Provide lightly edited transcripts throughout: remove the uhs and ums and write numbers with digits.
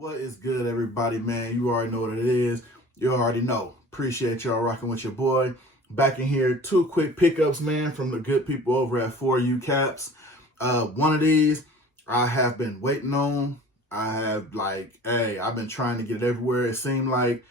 What is good, everybody, man? You already know what it is. You already know. Appreciate y'all rocking with your boy. Back in here, two quick pickups, man, from the good people over at 4U Caps. One of these I have been waiting on. I've been trying to get it everywhere. It seemed like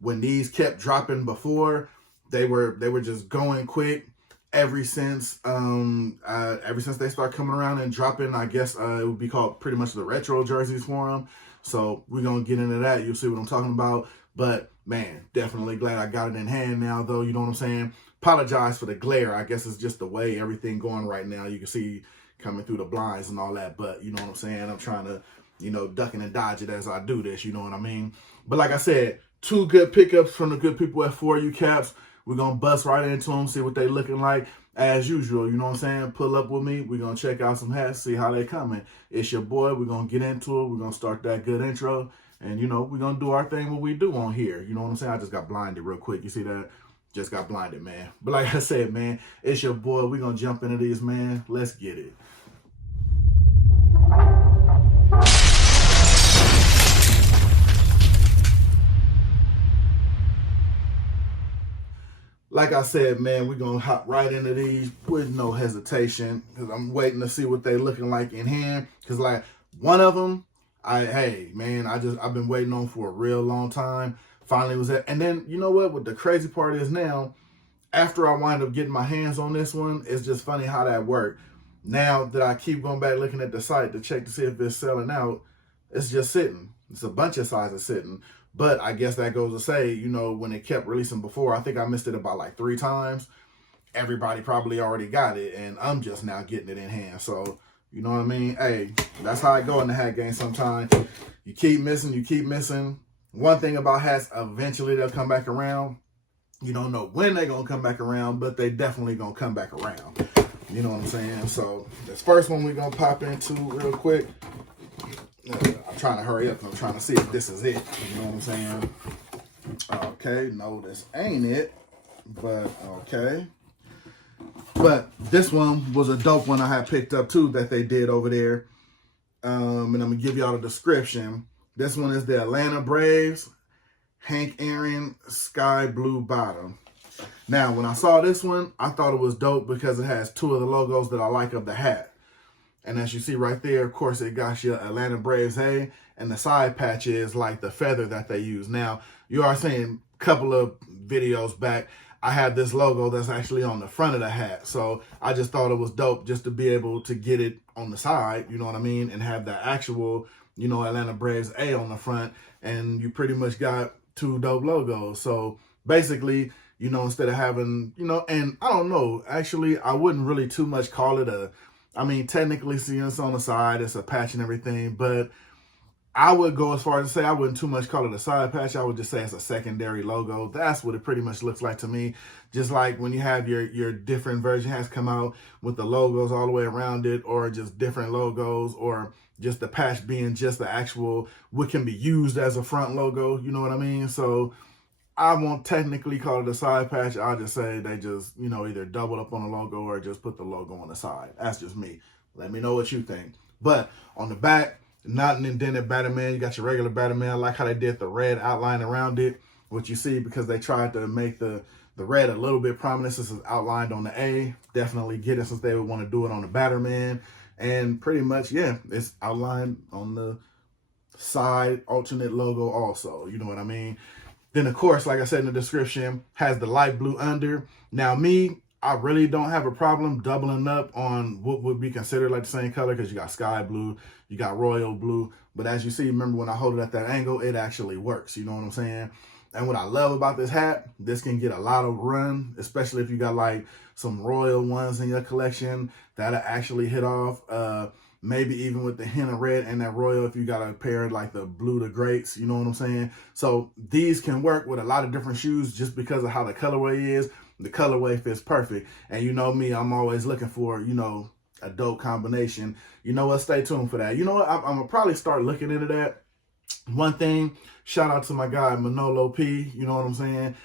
when these kept dropping before, they were just going quick. Ever since they start coming around and dropping, I guess it would be called pretty much the retro jerseys for them. So we're going to get into that. You'll see what I'm talking about. But, man, definitely glad I got it in hand now, though. You know what I'm saying? Apologize for the glare. I guess it's just the way everything going right now. You can see coming through the blinds and all that. But, you know what I'm saying? I'm trying to, ducking and dodge it as I do this. You know what I mean? But like I said, two good pickups from the good people at 4U Caps. We're going to bust right into them, see what they looking like. As usual, you know what I'm saying? Pull up with me. We're going to check out some hats, see how they coming. It's your boy. We're going to get into it. We're going to start that good intro. And, we're going to do our thing, what we do on here. You know what I'm saying? I just got blinded real quick. You see that? Just got blinded, man. But like I said, man, it's your boy. We're going to jump into these, man. Let's get it. Like I said, man, we're going to hop right into these with no hesitation because I'm waiting to see what they looking like in hand. Because, like, one of them, I've been waiting on for a real long time. Finally was that. And then, you know what the crazy part is now, after I wind up getting my hands on this one, it's just funny how that worked. Now that I keep going back looking at the site to check to see if it's selling out, it's just sitting. It's a bunch of sizes sitting. But I guess that goes to say, when it kept releasing before, I think I missed it about like 3 times. Everybody probably already got it, and I'm just now getting it in hand. So, you know what I mean? Hey, that's how I go in the hat game sometimes. You keep missing. One thing about hats, eventually they'll come back around. You don't know when they're going to come back around, but they definitely going to come back around. You know what I'm saying? So, this first one we're going to pop into real quick. I'm trying to hurry up. I'm trying to see if this is it. You know what I'm saying? Okay, no, this ain't it. But, okay. But this one was a dope one I had picked up, too, that they did over there. And I'm going to give y'all the description. This one is the Atlanta Braves Hank Aaron Sky Blue Bottom. Now, when I saw this one, I thought it was dope because it has 2 of the logos that I like of the hat. And as you see right there, of course, it got your Atlanta Braves A, and the side patch is like the feather that they use. Now, you are seeing a couple of videos back, I had this logo that's actually on the front of the hat. So I just thought it was dope just to be able to get it on the side, you know what I mean, and have the actual, Atlanta Braves A on the front. And you pretty much got 2 dope logos. So basically, instead of having, and I don't know, actually, I wouldn't really too much call it technically, see, it's on the side, it's a patch and everything, but I would go as far as to say I wouldn't too much call it a side patch. I would just say it's a secondary logo. That's what it pretty much looks like to me. Just like when you have your different version has come out with the logos all the way around it, or just different logos, or just the patch being just the actual, what can be used as a front logo, you know what I mean? So I won't technically call it a side patch. I'll just say they just, either doubled up on the logo or just put the logo on the side. That's just me. Let me know what you think. But on the back, not an indented Batman. You got your regular Batman. I like how they did the red outline around it, what you see, because they tried to make the red a little bit prominent since it's outlined on the A. Definitely get it since they would want to do it on the Batman. And pretty much, yeah, it's outlined on the side alternate logo also. You know what I mean? Then, of course, like I said in the description, has the light blue under. Now, me, I really don't have a problem doubling up on what would be considered like the same color because you got sky blue, you got royal blue. But as you see, remember when I hold it at that angle, it actually works. You know what I'm saying? And what I love about this hat, this can get a lot of run, especially if you got like some royal ones in your collection that'll actually hit off. Maybe even with the hint of red and that royal, if you got a pair like the blue to greats, you know what I'm saying? So these can work with a lot of different shoes just because of how the colorway is. The colorway fits perfect. And you know me, I'm always looking for, a dope combination. You know what? Stay tuned for that. You know what? I'm going to probably start looking into that. One thing, shout out to my guy, Manolo P. You know what I'm saying?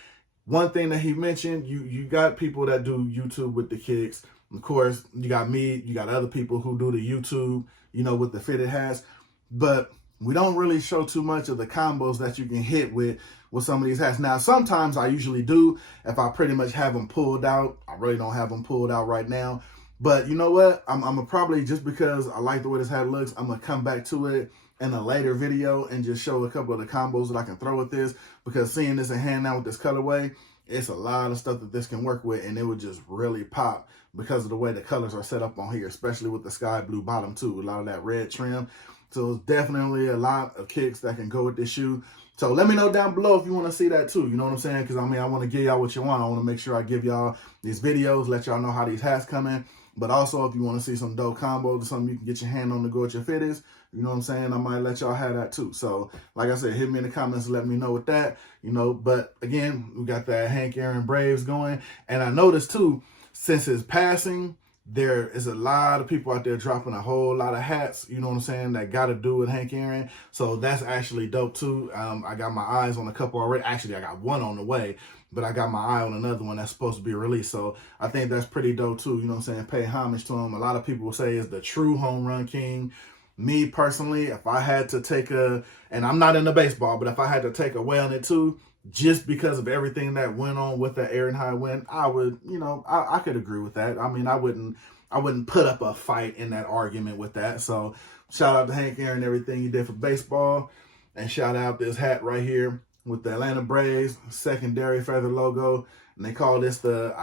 One thing that he mentioned, you got people that do YouTube with the kicks. Of course, you got me, you got other people who do the YouTube, with the fitted hats. But we don't really show too much of the combos that you can hit with some of these hats. Now, sometimes I usually do if I pretty much have them pulled out. I really don't have them pulled out right now. But you know what? I'm going to probably, just because I like the way this hat looks, I'm going to come back to it in a later video and just show a couple of the combos that I can throw with this, because seeing this in hand now with this colorway, it's a lot of stuff that this can work with, and it would just really pop because of the way the colors are set up on here, especially with the sky blue bottom too, a lot of that red trim. So it's definitely a lot of kicks that can go with this shoe. So let me know down below if you want to see that too. You know what I'm saying? Because I mean, I want to give y'all what you want. I want to make sure I give y'all these videos, let y'all know how these hats come in. But also, if you want to see some dope combos or something you can get your hand on to go with your fitteds, you know what I'm saying, I might let y'all have that too. So, like I said, hit me in the comments and let me know with that, you know. But again, we got that Hank Aaron Braves going. And I noticed too, since his passing, there is a lot of people out there dropping a whole lot of hats, you know what I'm saying, that got to do with Hank Aaron. So that's actually dope too. I got my eyes on a couple already. Actually, I got one on the way, but I got my eye on another one that's supposed to be released. So I think that's pretty dope too, you know what I'm saying, pay homage to him. A lot of people will say is the true home run king. Me personally, if I had to take and I'm not into baseball, but if I had to take away on it too, just because of everything that went on with the Aaron High win, I would, you know, I could agree with that. I mean, I wouldn't put up a fight in that argument with that. So shout out to Hank Aaron, everything he did for baseball, and shout out this hat right here with the Atlanta Braves secondary feather logo. And they call this the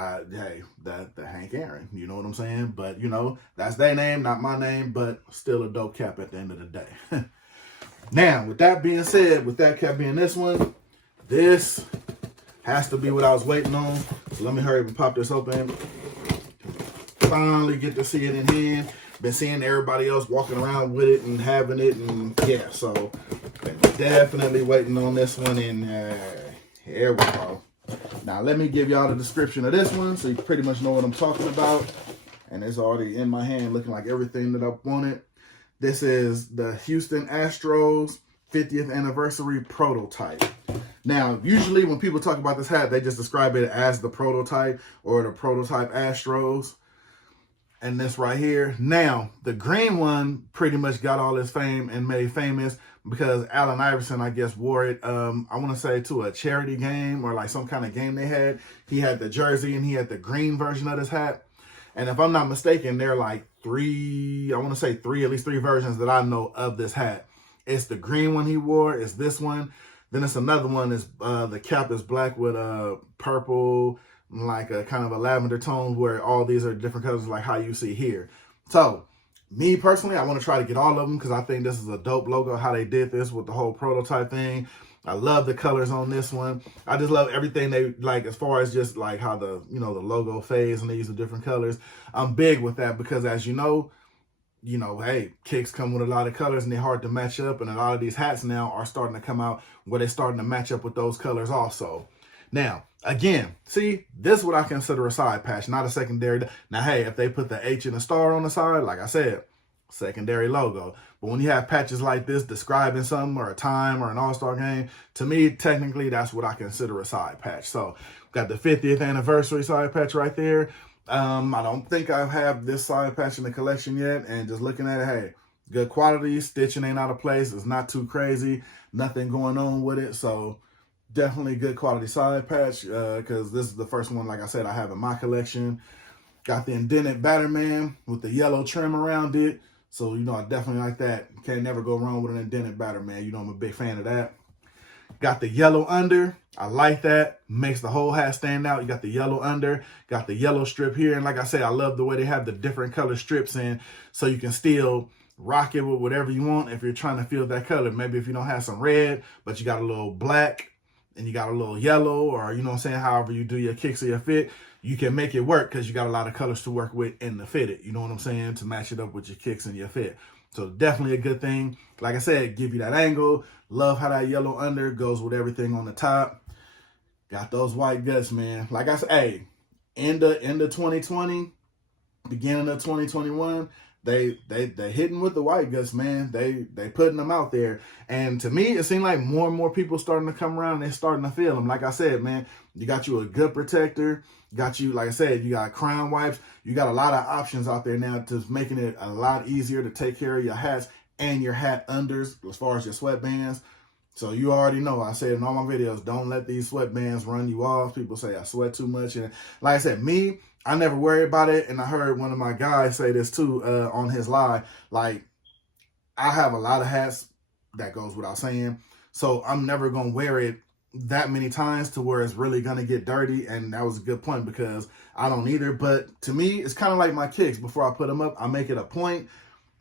Hank Aaron, you know what I'm saying? But, you know, that's their name, not my name, but still a dope cap at the end of the day. Now, with that being said, with that cap being this one, this has to be what I was waiting on. So let me hurry up and pop this open. Finally get to see it in hand. Been seeing everybody else walking around with it and having it, and yeah, so definitely waiting on this one, and here we go. Now let me give y'all the description of this one so you pretty much know what I'm talking about. And it's already in my hand looking like everything that I wanted. This is the Houston Astros 50th anniversary prototype. Now, usually when people talk about this hat, they just describe it as the prototype or the prototype Astros. And this right here. Now, the green one pretty much got all his fame and made famous because Allen Iverson, I guess, wore it, I want to say, to a charity game or like some kind of game they had. He had the jersey and he had the green version of this hat. And if I'm not mistaken, there are like at least three versions that I know of this hat. It's the green one he wore. It's this one. Then it's another one. Is the cap is black with purple, like a kind of a lavender tone, where all these are different colors like how you see here. So me personally, I want to try to get all of them because I think this is a dope logo, how they did this with the whole prototype thing. I love the colors on this one. I just love everything they like as far as just like how the, you know, the logo fades and they use the different colors. I'm big with that because, as you know, hey, kicks come with a lot of colors and they're hard to match up. And a lot of these hats now are starting to come out where they're starting to match up with those colors also. Now, again, see, this is what I consider a side patch, not a secondary. Now, hey, if they put the H and a star on the side, like I said, secondary logo. But when you have patches like this describing something or a time or an all-star game, to me, technically, that's what I consider a side patch. So, got the 50th anniversary side patch right there. I don't think I have this side patch in the collection yet. And just looking at it, hey, good quality. Stitching ain't out of place. It's not too crazy. Nothing going on with it. So, definitely good quality side patch because this is the first one, like I said, I have in my collection. Got the indented Batterman with the yellow trim around it. So, you know, I definitely like that. Can't never go wrong with an indented Batterman. You know, I'm a big fan of that. Got the yellow under. I like that. Makes the whole hat stand out. You got the yellow under. Got the yellow strip here. And like I said, I love the way they have the different color strips in so you can still rock it with whatever you want if you're trying to feel that color. Maybe if you don't have some red, but you got a little black and you got a little yellow, or, you know what I'm saying, however you do your kicks or your fit, you can make it work because you got a lot of colors to work with in the fitted, you know what I'm saying, to match it up with your kicks and your fit. So definitely a good thing. Like I said, give you that angle. Love how that yellow under goes with everything on the top. Got those white guts, man. Like I said, hey, end of 2020, beginning of 2021, they hitting with the white guts, man. They putting them out there. And to me, it seemed like more and more people starting to come around and they're starting to feel them. Like I said, man, you got you a good protector. Got you, like I said, you got crown wipes. You got a lot of options out there now to making it a lot easier to take care of your hats and your hat unders as far as your sweatbands. So you already know, I said in all my videos, don't let these sweatbands run you off. People say I sweat too much. And like I said, me, I never worry about it. And I heard one of my guys say this too on his live. Like, I have a lot of hats, that goes without saying. So I'm never going to wear it that many times to where it's really going to get dirty. And that was a good point because I don't either. But to me, it's kind of like my kicks. Before I put them up, I make it a point.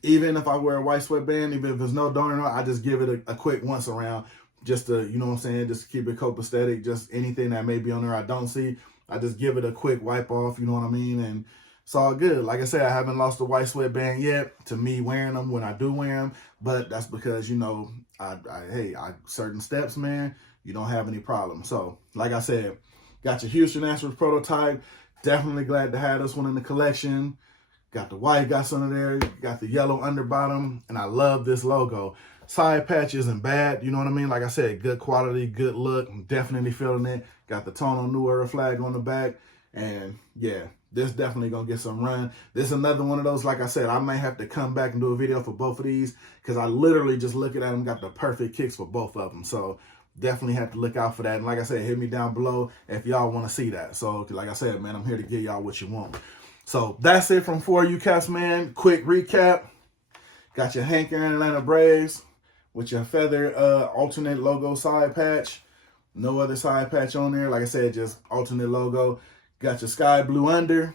Even if I wear a white sweatband, even if there's no donor, I just give it a quick once around just to, you know what I'm saying, just to keep it copacetic. Just anything that may be on there I don't see, I just give it a quick wipe off, you know what I mean? And it's all good. Like I said, I haven't lost a white sweatband yet to me wearing them when I do wear them, but that's because, you know, I certain steps, man, you don't have any problems. So, like I said, got your Houston Astros prototype. Definitely glad to have this one in the collection. Got the white guts under there, got the yellow underbottom, and I love this logo. Side patch isn't bad, you know what I mean? Like I said, good quality, good look. I'm definitely feeling it. Got the Tono New Era flag on the back, and yeah, this definitely gonna get some run. This is another one of those, like I said, I may have to come back and do a video for both of these because I literally just looking at them, got the perfect kicks for both of them. So definitely have to look out for that. And like I said, hit me down below if y'all want to see that. So like I said, man, I'm here to give y'all what you want. So that's it from 4U Caps, man. Quick recap. Got your Hank Aaron Atlanta Braves with your feather alternate logo side patch. No other side patch on there. Like I said, just alternate logo. Got your sky blue under.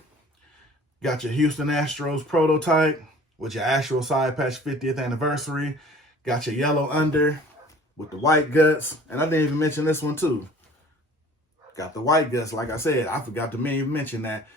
Got your Houston Astros prototype with your actual side patch 50th anniversary. Got your yellow under with the white guts. And I didn't even mention this one too. Got the white guts. Like I said, I forgot to even mention that.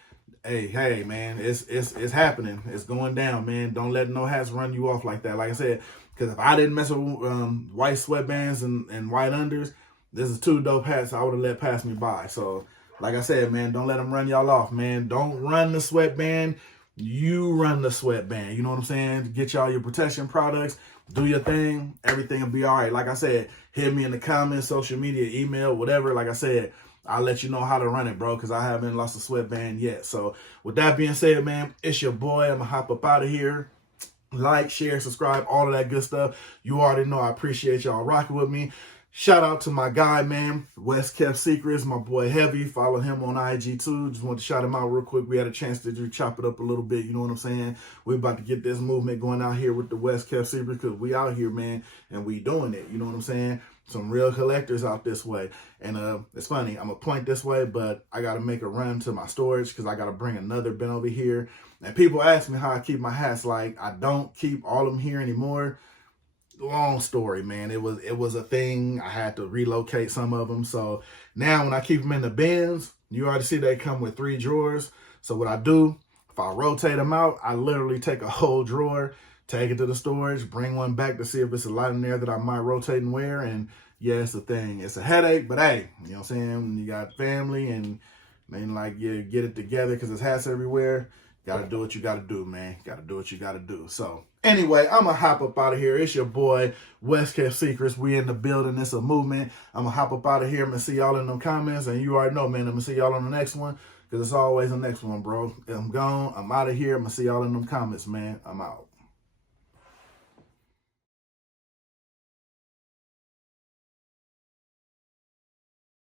Hey, man, it's happening. It's going down, man. Don't let no hats run you off like that. Like I said, because if I didn't mess with white sweatbands and white unders, this is two dope hats I would have let pass me by. So, like I said, man, don't let them run y'all off, man. Don't run the sweatband. You run the sweatband. You know what I'm saying? Get y'all your protection products. Do your thing. Everything will be all right. Like I said, hit me in the comments, social media, email, whatever. Like I said, I'll let you know how to run it, bro, because I haven't lost a sweatband yet. So with that being said, man, it's your boy. I'm going to hop up out of here. Like, share, subscribe, all of that good stuff. You already know I appreciate y'all rocking with me. Shout out to my guy, man, West Kept Secrets, my boy Heavy. Follow him on IG too. Just want to shout him out real quick. We had a chance to just chop it up a little bit. You know what I'm saying? We're about to get this movement going out here with the West Kept Secrets because we out here, man, and we doing it. You know what I'm saying? Some real collectors out this way. And it's funny, I'm going to point this way, but I got to make a run to my storage because I got to bring another bin over here. And people ask me how I keep my hats. Like, I don't keep all of them here anymore. Long story, man. It was a thing. I had to relocate some of them. So now when I keep them in the bins, you already see they come with 3 drawers. So what I do, if I rotate them out, I literally take a whole drawer, take it to the storage, bring one back to see if it's a lot in there that I might rotate and wear. And yeah, it's a thing. It's a headache, but hey, you know what I'm saying? When you got family and man, like, you get it together because there's hats everywhere. Got to do what you got to do, man. Got to do what you got to do. So anyway, I'm going to hop up out of here. It's your boy, West Kept Secrets. We in the building. It's a movement. I'm going to hop up out of here. I'm going to see y'all in them comments. And you already know, man, I'm going to see y'all on the next one because it's always the next one, bro. I'm gone. I'm out of here. I'm going to see y'all in them comments, man. I'm out.